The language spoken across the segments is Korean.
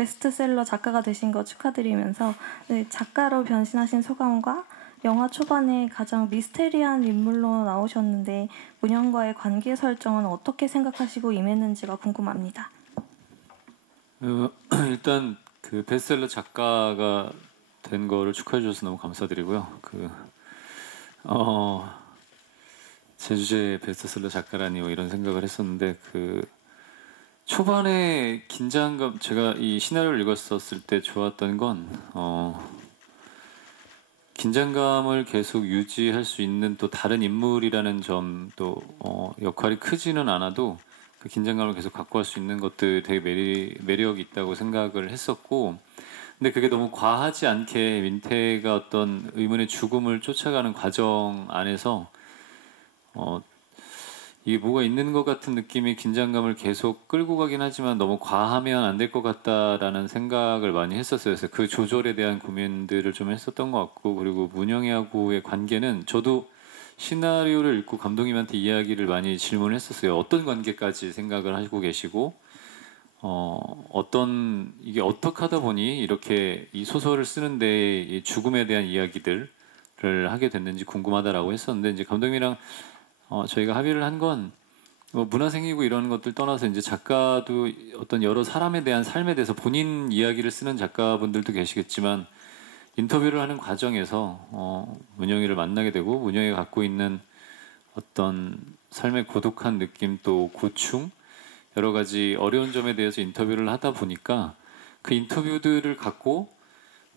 베스트셀러 작가가 되신 거 축하드리면서 네, 작가로 변신하신 소감과 영화 초반에 가장 미스테리한 인물로 나오셨는데 문영과의 관계 설정은 어떻게 생각하시고 임했는지가 궁금합니다. 일단 그 베스트셀러 작가가 된 거를 축하해 주셔서 너무 감사드리고요. 제 주제에 베스트셀러 작가라니 뭐 이런 생각을 했었는데 초반에 긴장감, 제가 이 시나리오를 읽었었을 때 좋았던 건 긴장감을 계속 유지할 수 있는 또 다른 인물이라는 점도 역할이 크지는 않아도 그 긴장감을 계속 갖고 갈 수 있는 것들 되게 매력이 있다고 생각을 했었고, 근데 그게 너무 과하지 않게 민태가 어떤 의문의 죽음을 쫓아가는 과정 안에서 이게 뭐가 있는 것 같은 느낌이 긴장감을 계속 끌고 가긴 하지만 너무 과하면 안 될 것 같다라는 생각을 많이 했었어요. 그래서 그 조절에 대한 고민들을 좀 했었던 것 같고, 그리고 문영이하고의 관계는 저도 시나리오를 읽고 감독님한테 이야기를 많이 질문을 했었어요. 어떤 관계까지 생각을 하고 계시고 이게 어떻게 하다 보니 이렇게 이 소설을 쓰는데 이 죽음에 대한 이야기들을 하게 됐는지 궁금하다라고 했었는데, 이제 감독님이랑 저희가 합의를 한 건 문화생이고 이런 것들 떠나서 이제 작가도 어떤 여러 사람에 대한 삶에 대해서 본인 이야기를 쓰는 작가분들도 계시겠지만 인터뷰를 하는 과정에서 문영이를 만나게 되고 문영이가 갖고 있는 어떤 삶의 고독한 느낌, 또 고충, 여러 가지 어려운 점에 대해서 인터뷰를 하다 보니까 그 인터뷰들을 갖고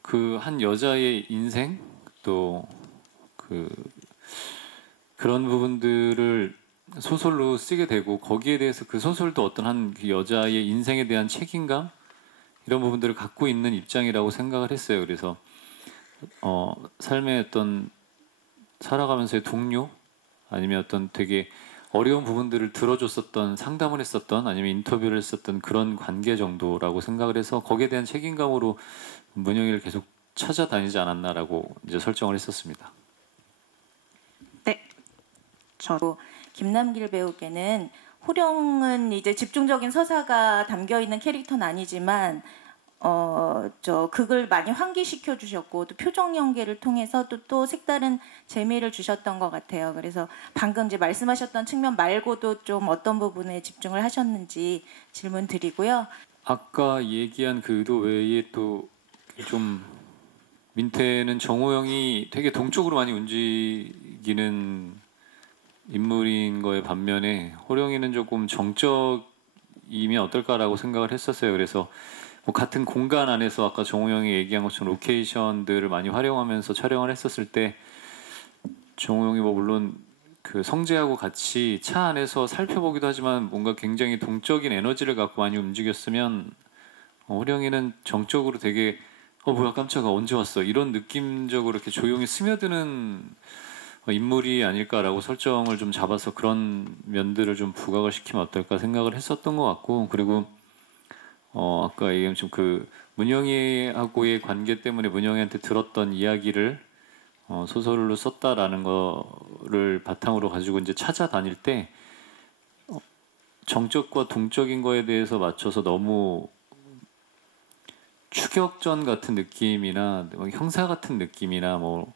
그 한 여자의 인생, 또 그런 부분들을 소설로 쓰게 되고, 거기에 대해서 그 소설도 어떤 한 그 여자의 인생에 대한 책임감, 이런 부분들을 갖고 있는 입장이라고 생각을 했어요. 그래서 삶의 어떤 살아가면서의 동료, 아니면 어떤 되게 어려운 부분들을 들어줬었던, 상담을 했었던, 아니면 인터뷰를 했었던 그런 관계 정도라고 생각을 해서 거기에 대한 책임감으로 문영이를 계속 찾아다니지 않았나라고 이제 설정을 했었습니다. 네, 저도 김남길 배우께는 호령은 이제 집중적인 서사가 담겨 있는 캐릭터는 아니지만 극을 많이 환기시켜 주셨고, 또 표정 연기를 통해서 또 색다른 재미를 주셨던 것 같아요. 그래서 방금 이제 말씀하셨던 측면 말고도 좀 어떤 부분에 집중을 하셨는지 질문 드리고요. 아까 얘기한 그 의도 외에 또 좀 민태는 정호영이 되게 동쪽으로 많이 움직이는 인물인 거에 반면에 호령이는 조금 정적이면 어떨까라고 생각을 했었어요. 그래서 뭐 같은 공간 안에서 아까 정호영이 얘기한 것처럼 로케이션들을 많이 활용하면서 촬영을 했었을 때 정호영이 뭐 물론 그 성재하고 같이 차 안에서 살펴보기도 하지만 뭔가 굉장히 동적인 에너지를 갖고 많이 움직였으면 호령이는 정적으로 되게 뭐야 깜짝아 언제 왔어 이런 느낌적으로 이렇게 조용히 스며드는 인물이 아닐까라고 설정을 좀 잡아서 그런 면들을 좀 부각을 시키면 어떨까 생각을 했었던 것 같고, 그리고 아까 얘기한 좀 그 문영이하고의 관계 때문에 문영이한테 들었던 이야기를 소설로 썼다라는 거를 바탕으로 가지고 이제 찾아다닐 때 정적과 동적인 거에 대해서 맞춰서 너무 추격전 같은 느낌이나 형사 같은 느낌이나 뭐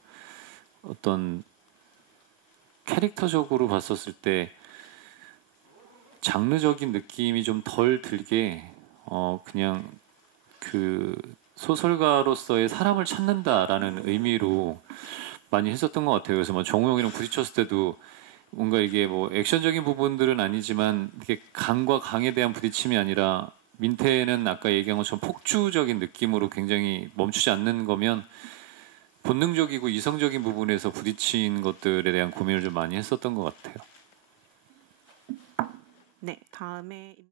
어떤 캐릭터적으로 봤었을 때 장르적인 느낌이 좀 덜 들게 그냥 그 소설가로서의 사람을 찾는다라는 의미로 많이 했었던 것 같아요. 그래서 뭐 정우영이랑 부딪혔을 때도 뭔가 이게 뭐 액션적인 부분들은 아니지만 이게 강과 강에 대한 부딪힘이 아니라 민태는 아까 얘기한 것처럼 폭주적인 느낌으로 굉장히 멈추지 않는 거면 본능적이고 이성적인 부분에서 부딪힌 것들에 대한 고민을 좀 많이 했었던 것 같아요. 네, 다음에